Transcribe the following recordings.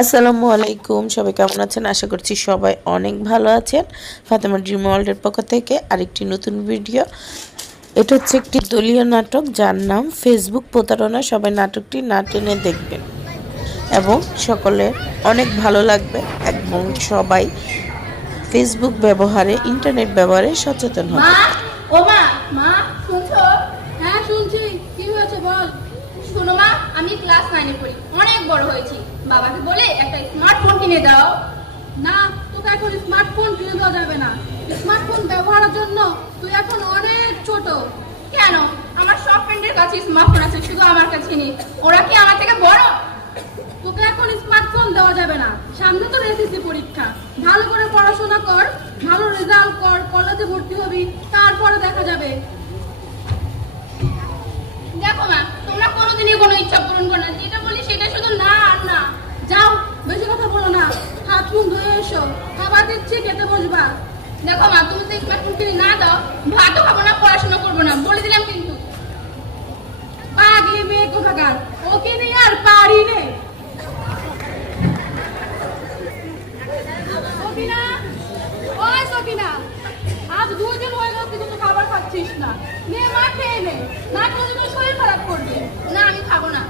আসসালামু আলাইকুম, সবাই কেমন আছেন? আশা করছি সবাই অনেক ভালো আছেন। ফাতেমা ড্রিম ওয়ার্ল্ডের পক্ষ থেকে আরেকটি নতুন ভিডিও। এটা হচ্ছে একটি দলীয় নাটক যার নাম ফেসবুক প্রতারণা। সবাই নাটকটি না টেনে দেখবেন এবং সকলের অনেক ভালো লাগবে এবং সবাই ফেসবুক ব্যবহারে, ইন্টারনেট ব্যবহারে সচেতন হবে। মা, ও মা, মা শুনছো? হ্যাঁ শুনছি, কি হয়েছে বল। শোনো মা, আমি ক্লাস 9 এ পড়ি, অনেক বড় হয়েছি। বাবাকে বলে একটা স্মার্টফোন কিনে দাও। না, তোকে এখন স্মার্টফোন কিনে দেওয়া যাবে না। স্মার্টফোন ব্যবহারের জন্য তুই এখন অনেক ছোট। কেন? আমার সব ফ্রেন্ডের কাছে স্মার্টফোন আছে, শুধু আমার কাছে নেই। ওরা কি আমার থেকে বড়? তোকে এখন স্মার্টফোন দেওয়া যাবে না। সামনে তো এসএসসি পরীক্ষা, ভালো করে পড়াশোনা কর, ভালো রেজাল্ট কর, কলেজে ভর্তি হবি, তারপরে দেখা যাবে। দেখো মা, তোমরা কোনোদিনই কোনো ইচ্ছা পূরণ করো না, যেটা বলি সেটা শুধু না আর না। যাও, বেশি কথা বলো না, হাত মুখ ধুয়ে এসো, খাবার দিচ্ছি, খেতে বসবা। দেখো মা, তুমি তো স্মার্টফোন কিনে না দাও, ভাতও খাবো না, পড়াশোনা করবো না, বলে দিলাম কিন্তু। পাগলি মেয়ে কোথাকার, ওকে নিয়ে আর পারি নে। সকিনা, ওই সকিনা, আজ 2 দিন হয়ে গেল তুই খাবার খাচ্ছিস না। নে মা, খেয়ে নে, না খেলে তোর শরীর খারাপ করবে। না, আমি খাবো না।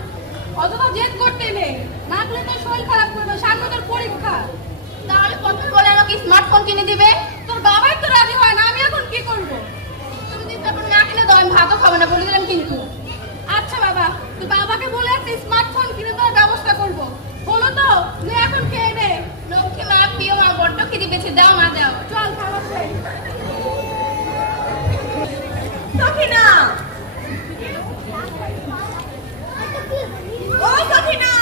অতটা জেদ করতে নেই, না খেলে তোর শরীর খারাপ করবে, সামনে তোর পরীক্ষা। তাহলে প্রথমে বলে আমাকে স্মার্টফোন কিনে দিবে। তোর বাবাই তো রাজি হয় না, আমি এখন কি করবো? তুমি যদি তারপর না কিনে দাও, আমি ভাতও খাবো না, বলে দিলাম কিন্তু। আচ্ছা বাবা, তুই বাবাকে বলে একটা স্মার্টফোন কিনে দেওয়ার ব্যবস্থা করবো। হলো তো, নে এখন খেয়ে নে। লক্ষ্মী মা, প্রিয় মা, বড্ড খিদে পেয়েছে, দাও মা দাও। চল খাবার খাই। সখিনা, ও সখিনা,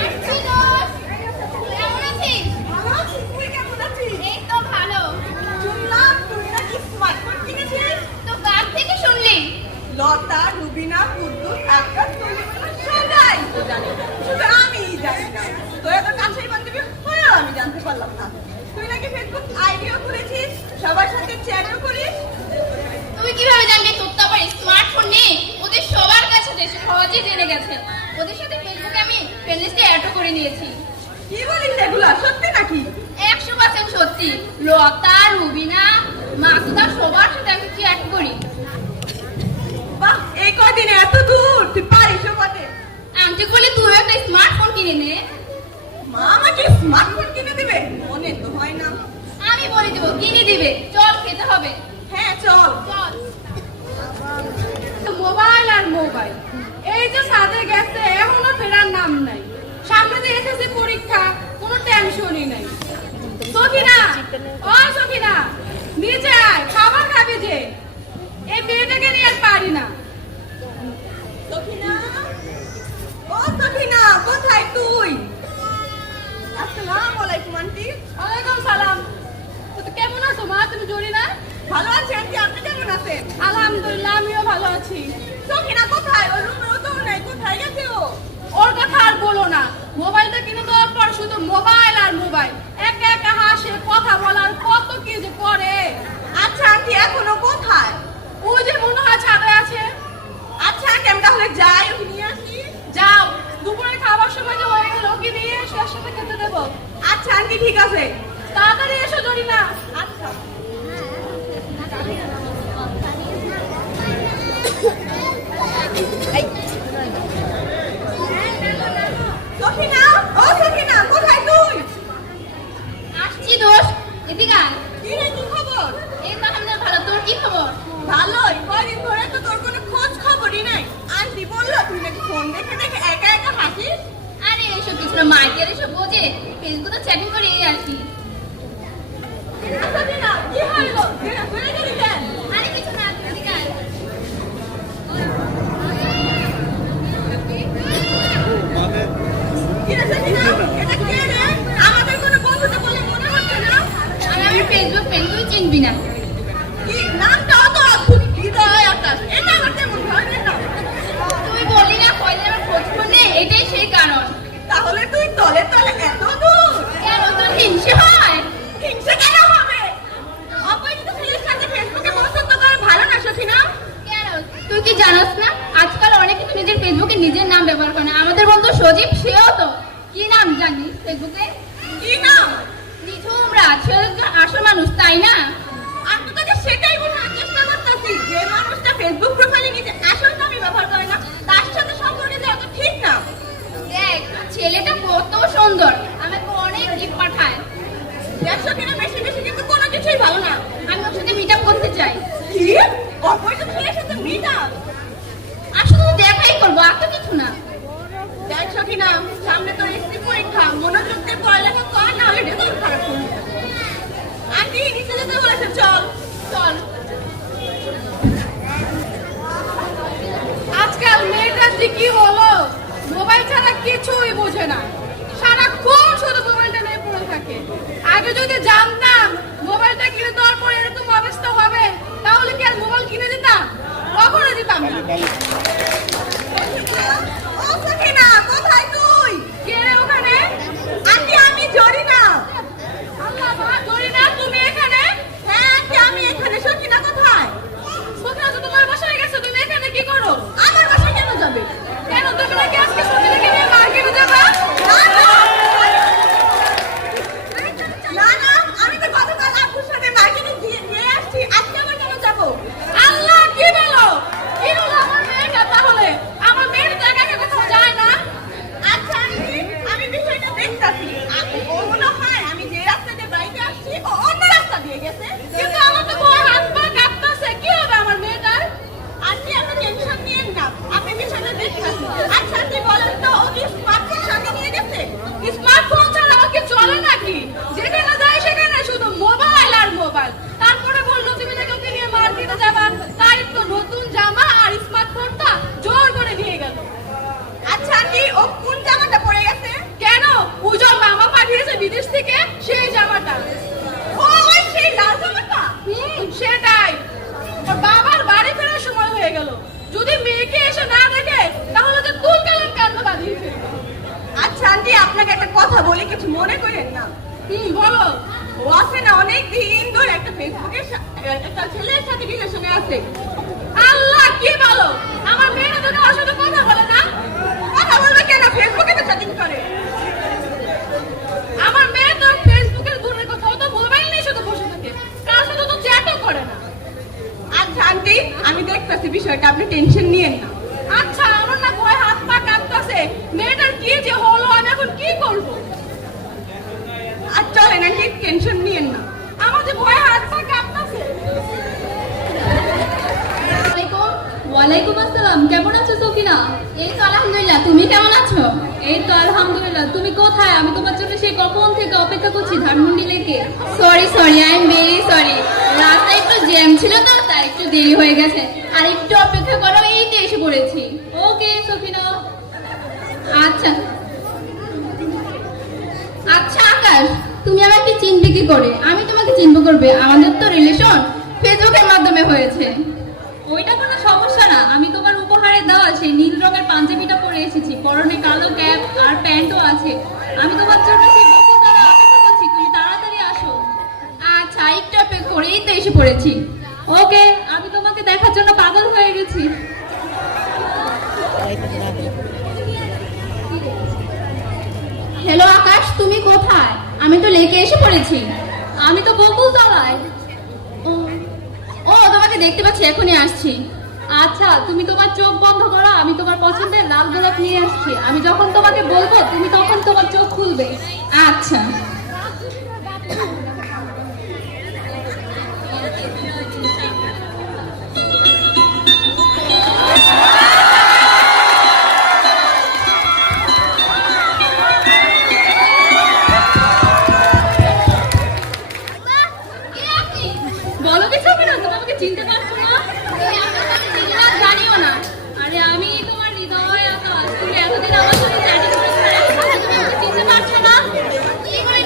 আসছি দোস্ত। কেমন আছিস? ভালো আছিস? তুই কেমন আছিস? এই তো ভালো। শুনলাম তুই নাকি স্মার্টফোন কিনেছিস। তো কার থেকে শুনলি? লতা, রুবিনা, কুদ্দুস, আকাশ, সলিমা সবাই তো জানে, শুধু আমিই জানি না। তোর এত কাছের বান্ধবী হয়েও আমি জানতে পারলাম না। তুই নাকি ফেসবুক আইডিও খুলেছিস, সবার সাথে চ্যাটও করিস। তুই কিভাবে জানবি? তোর তো আবার স্মার্টফোন নেই। ওদের সবার কাছে দেশে সহজেই জেনে গেছে। ওদের সাথে ফেসবুকে আমি ফ্রেন্ড লিস্টে অ্যাডও করে নিয়েছি। কি বলিস এগুলা, সত্যি নাকি? 100% সত্যি। লতা, রুবিনা, মাসুদা সবার সাথে আমি চ্যাট করি। বাহ, এই কদিনে এত দূর তুই পারিস বটে। আমি তো বলি তুই একটা স্মার্টফোন কিনে নে। মা আমাকে স্মার্টফোন কিনে দিবে, মনে তো হয় না। আমি বলে দেবো, কিনে দিবে। চল, খেতে হবে। হ্যাঁ চল। চল। মোবাইল আর মোবাইল, এই যে সাথে গেছে, এখনো ফেরার নাম নাই। সামনে যে এসএসসি পরীক্ষা, কোনো টেনশনই নাই। সখিনা, ও সখিনা, নিচে আয়, খাবার খাবি যে। এই মেয়েটাকে নিয়ে আর পারি না। সখিনা, ও সখিনা, কোথায় তুই? আসসালামু আলাইকুম আন্টি। ওয়ালাইকুম সালাম। তো কেমন আছো মা, তুমি জড়ি না? ভালো আছি আন্টি, আপনি কেমন আছেন? আলহামদুলিল্লাহ, আমিও ভালো আছি। সখিনা কোথায়? ওর রুমেও তো নাই, কোথায় গেছে ও? ওর কথা আর বলো না, মোবাইলটা কিনে দেওয়ার পর শুধু মোবাইল আর মোবাইল, একা একা হাসে, কথা বলার কত কি যে করে। আচ্ছা আন্টি, এখনো কোথায়? ওই যে মনে হয় ছাদে আছে। আচ্ছা আন্টি, আমি তাহলে যাই, ওকে নিয়ে আসি। যাও, দুপুরে খাবার সময় যে হয়ে গেল, ওকে নিয়ে এসে ওর সাথে খেতে দেবো। আচ্ছা আন্টি, ঠিক আছে। তাড়াতাড়ি এসো জরি না। আচ্ছা। সখিনা, ও সখিনা, কোথায় তুই? আসছি দোস্ত, এদিকে আয়। কি রে, কি খবর? এই তো আমাদের ভালো। তোর কি খবর? ভালোই, কয়দিন ধরে তো তোর কোনো খোঁজ খবরই নাই। আন্টি বললো তুই নাকি ফোন দেখে দেখে একা একা হাসিস। আরে এইসব কিছু না, মাইকের এসব বোঝে। ফেসবুকে চ্যাটিং করে এই আর কি। সখিনা, কি হইলো? ঘুরে গেলি কেন? আরে কিছু না, এদিকে আয়। কি রে সখিনা, এটা কে রে? আমাদের কোনো বন্ধুতে বলে মনে হচ্ছে না। আমি ফেসবুক ফ্রেন্ড, তুই চিনবি না। কি নামটাও তো অদ্ভুত, হৃদয় আকাশ। এটা আমার কেমন ধরনের নাম? তুই বললি না কয়দিন আমার খোঁজ খবর নেই, এটাই সেই কারণ। তাহলে তুই তলে তলে এত দূর? কেন, তোর হিংসে হয়? হিংসা কেন হবে? অপরিচিত ছেলের সাথে ফেসবুকে পছন্দ করা ভালো না সখিনা? কেন, তুই কি জানাস না আজকাল অনেকে তো নিজের ফেসবুকে নিজের নাম ব্যবহার করে না। আমাদের বন্ধু সজীব, সেও তো। কি নাম জানিস ফেসবুকে? কি নাম? নিঝুমরা, ছেলে একজন আসল মানুষ তাই না? আমি তো তোকে সেটাই বোঝানোর চেষ্টা করতেছি, যে মানুষটা ফেসবুক প্রোফাইলে নিজে আসল নামই ব্যবহার করে না, তার সাথে সম্পর্ক দেওয়া তো ঠিক না। দেখ ছেলেটা কত সুন্দর, আমাকে অনেক গিফট পাঠায়। দেখছো কিনা, বেশি বেশি কিন্তু কোনো কিছুই ভালো না। আমি ওর সাথে মিট আপ করতে চাই। কি? অপরিচিত ছেলের সাথে মিট আপ? আসলে দেখাই করবো, আর তো কিছু না। দেখছো কিনা, সামনে তোর এসএসসি পরীক্ষা, মনোযোগ দিয়ে পড়ালেখা কর, না হলে রেজাল্ট খারাপ করবে। আন্টি নিচে যেতে বলেছে, চল চল। আজকাল মেয়েটার যে কি হলো, মোবাইল ছাড়া কিছুই বোঝে না, সারাক্ষণ শুধু মোবাইলটা নিয়ে পড়ে থাকে। আগে যদি জানতাম মোবাইলটা কিনে দেওয়ার পর এরকম অবস্থা হবে, তাহলে কি আর মোবাইল কিনে দিতাম? কখনো দিতাম না। ও সখিনা, কোথায় তুই? কে রে ওখানে? আন্টি আমি জরিনা। আল্লাহ মা, জরিনা তুমি এখানে? হ্যাঁ আন্টি আমি এখানে। সখিনা কোথায়? সখিনা তো তোমার বাসায় গেছে, তুমি এখানে কি করো? আমার বাসায় কেন যাবে? কেন তুমি নাকি আজকে সখিনাকে নিয়ে মার্কেটে যাবা? না না, না না, আমি তো গতকাল আপুর সাথে মার্কেটে গিয়ে আসছি, আজকে আবার কেন যাবো? আল্লাহ কি বলো? কি হলো আমার মেয়েটা তাহলে? আমার মেয়েটা তো একা একা কোথাও যায় না। আচ্ছা আন্টি, আমি বিষয়টা দেখতাছি। ও মনে হয় আমি যে রাস্তা দিয়ে বাড়িতে আসছি, ও অন্য রাস্তা দিয়ে গেছে। কিন্তু আমার তো বড় হাত পা কাঁপতাছে, কি হবে আমার মেয়েটার? আন্টি আপনি টেনশন নিয়েন না, আপনি বিষয়টা দেখতাছি। আচ্ছা আন্টি বলেন তো, ও কি স্মার্টফোন সাথে নিয়ে গেছে? স্মার্টফোন ছাড়া ও কি চলে নাকি? যেখানে যায় সেখানে শুধু মোবাইল আর মোবাইল। তারপরে বললো তুমি নাকি ওকে নিয়ে মার্কেটে যাবা, তাই তো নতুন জামা আর স্মার্টফোনটা জোর করে নিয়ে গেল। আচ্ছা আন্টি, ও কোন জামাটা পরে গেছে? কেন? উজল মামা পাঠিয়েছে বিদেশ থেকে সেই জামাটা। ও ওই সেই লাল জামাটা? সেটাই। ওর বাবার বাড়ি ফেরার সময় হয়ে গেল, যদি মেয়েকে এসে না দেখে তাহলে তো তুলকালাম কান্না বাঁধিয়ে ফেলবে। আচ্ছা আন্টি, আপনাকে একটা কথা বলি, কিছু মনে করেন না। বলো। ও আছে না অনেক দিন ধরে একটা ফেসবুকের একটা ছেলের সাথে রিলেশনে আছে। আল্লাহ কি বলো? আমার মেয়েরা তো ওর সাথে কথা বলে না। কথা বলবে কেন? ফেসবুকে তো চ্যাটিং করে। আমার মেয়ে তো ফেসবুকের দূরের কথা, ও তো মোবাইল নিয়ে শুধু বসে থাকে, কার সাথে তো চ্যাটও করে না। আচ্ছা আন্টি, আমি দেখতেছি বিষয়টা, আপনি টেনশন নিয়েন না। আচ্ছা আমার না ভয় হাত পা কাঁপতাছে, মেয়েটার কি যে হলো, আমি এখন কি করবো? আর চলেন আন্টি, টেনশন নিয়েন না। আমার যে ভয় হাত পা কাঁপতাছে। ওয়ালাইকুম আসসালাম, কেমন আছো সকিনা? এই তো আলহামদুলিল্লাহ, তুমি কেমন আছো? এই তো আলহামদুলিল্লাহ। তুমি কোথায়? আমি তোমার জন্য সেই কখন থেকে অপেক্ষা করছি ধানমন্ডি লেকে। Sorry, I am very sorry, রাস্তায় একটু জ্যাম ছিল তো, তাই একটু দেরি হয়ে গেছে। আর একটু অপেক্ষা করো, এই তো এসে পড়েছি। ওকে সফিনা। আচ্ছা আচ্ছা আকাশ, তুমি আমাকে চিনবে কি করে? আমি তোমাকে চিনবো করবে? আমাদের তো রিলেশন ফেসবুকের মাধ্যমে হয়েছে। ওইটা কোনো সমস্যা না, আমি তোমার উপহারে দেওয়া সেই নীল রঙের পাঞ্জাবিটা পরে এসেছি, পরনে কালো ক্যাপ আর প্যান্টও আছে। আমি তোমার জন্য সেই বকুল দ্বারা অপেক্ষা করছি, তুমি তাড়াতাড়ি আসো। আচ্ছা একটু অপেক্ষা করে এই তো এসে পড়েছি। ওকে, আমি তোমাকে দেখার জন্য পাগল হয়ে গেছি। হ্যালো আকাশ, তুমি কোথায়? আমি তো লেকে এসে পড়েছি। আমি তো বকুল তলায়। ও তোমাকে দেখতে পাচ্ছি, এখনই আসছি। আচ্ছা, তুমি তোমার চোখ বন্ধ করো, আমি তোমার পছন্দের লাল গোলাপ নিয়ে আসছি। আমি যখন তোমাকে বলবো তুমি তখন তোমার চোখ খুলবে। আচ্ছা বলো কি সফিনা, তুমি আমাকে চিনতে পারছো না? জানিও না। আরে আমি তোমার হৃদয় আকাশ। তুমি এতদিন আমার সাথে চ্যাটিং করেছো, এখন তুমি আমাকে চিনতে পারছো না? কি করে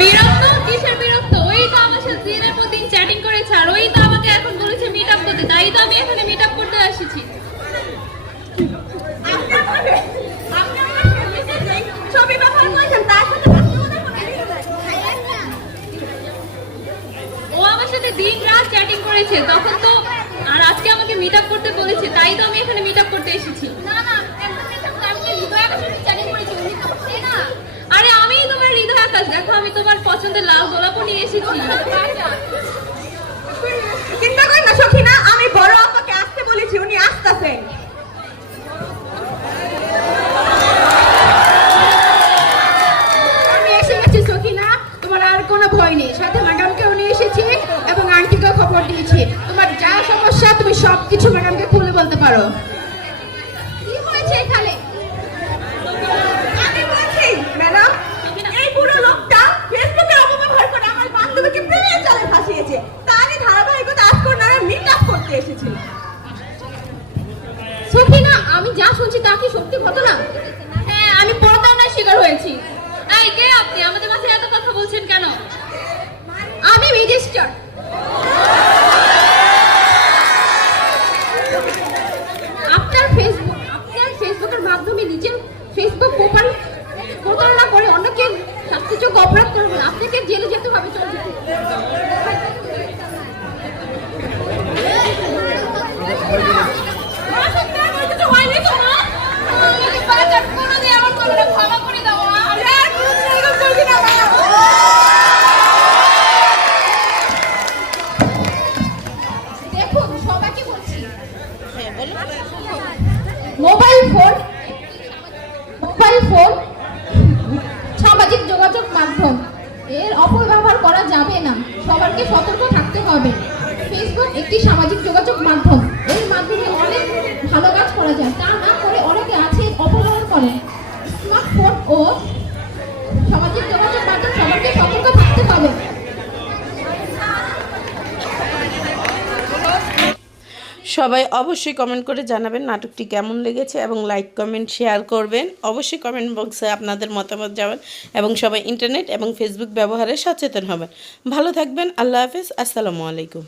বিরক্ত? কিসের বিরক্ত? ওই তো আমার সাথে দিনের পর দিন চ্যাটিং করেছে আর ওই তো আমাকে এখন বলেছে মিট আপ করতে, তাই তো আমি এখানে মিট আপ করতে এসেছি। আপনি আমার ফেসবুকে যে ছবি ব্যবহার করেছেন তার সাথে বাস্তবতার কোনো মিল নাই। ও আমার সাথে দিন রাত চ্যাটিং করেছে তখন তো, আর আজকে আমাকে মিট আপ করতে বলেছে, তাই তো আমি এখানে মিট আপ করতে এসেছি। না না, একদম এসব না, আমি হৃদয় আকাশের সাথে চ্যাটিং করেছি, উনি তো সে না। আরে আমিই তোমার হৃদয় আকাশ, দেখো আমি তোমার পছন্দের লাল গোলাপও নিয়ে এসেছি। চিন্তা করেন না সখিনা, আমি বড় আপাকে আসতে বলেছি, উনি আসতেছেন। আমি এসে গেছি সখিনা, তোমার আর কোনো ভয় নেই। সাথে ম্যাডামকেও নিয়ে এসেছি এবং আন্টিকেও খবর দিয়েছি। তোমার যা সমস্যা তুমি সবকিছু ম্যাডামকে খুলে বলতে পারো। কি হয়েছে এখানে? আমি বলছি ম্যাডাম, এই বুড়ো লোকটা ফেসবুকে অপব্যবহার করে আমার বান্ধবীকে প্রেমের জালে ফাঁসিয়েছে। তারই ধারাবাহিকতা আজকে নামে মিট আপ করতে এসেছি। সখিনা, আমি যা শুনছি তা কি সত্যি ঘটনা? হ্যাঁ, আমি প্রতারণার শিকার হয়েছি। এই কে আপনি? আমাদের মাঝে এত কথা বলছেন কেন? আমি রেজিস্টার। আপনার ফেসবুকের মাধ্যমে নিজের ফেসবুক প্রোফাইল প্রতারণা করে অন্যকে শাস্তিযোগ্য অপরাধ করবেন, আপনাকে জেলে যেতে হবে। চল যেতে। আমাকে বাঁচার কোনোদিন আমার কলটা ক্ষমা করে দাও। দেখুন, সবাইকে বলছি, মোবাইল ফোন সামাজিক যোগাযোগ মাধ্যম, এর অপব্যবহার করা যাবে না। সবাইকে সতর্ক থাকতে হবে। ফেসবুক একটি সামাজিক যোগাযোগ মাধ্যম, এর মাধ্যমে অনেক ভালো কাজ করা যায়, তা না করে অনেকে আছে অপব্যবহার করে। স্মার্টফোন ও সামাজিক যোগাযোগ মাধ্যম সবাইকে সতর্ক থাকতে হবে। সবাই অবশ্যই কমেন্ট করে জানাবেন নাটকটি কেমন লেগেছে এবং লাইক কমেন্ট শেয়ার করবেন। অবশ্যই কমেন্ট বক্সে আপনাদের মতামত যাবেন এবং সবাই ইন্টারনেট এবং ফেসবুক ব্যবহারে সচেতন হবেন। ভালো থাকবেন। আল্লাহ হাফেজ। আসসালামু আলাইকুম।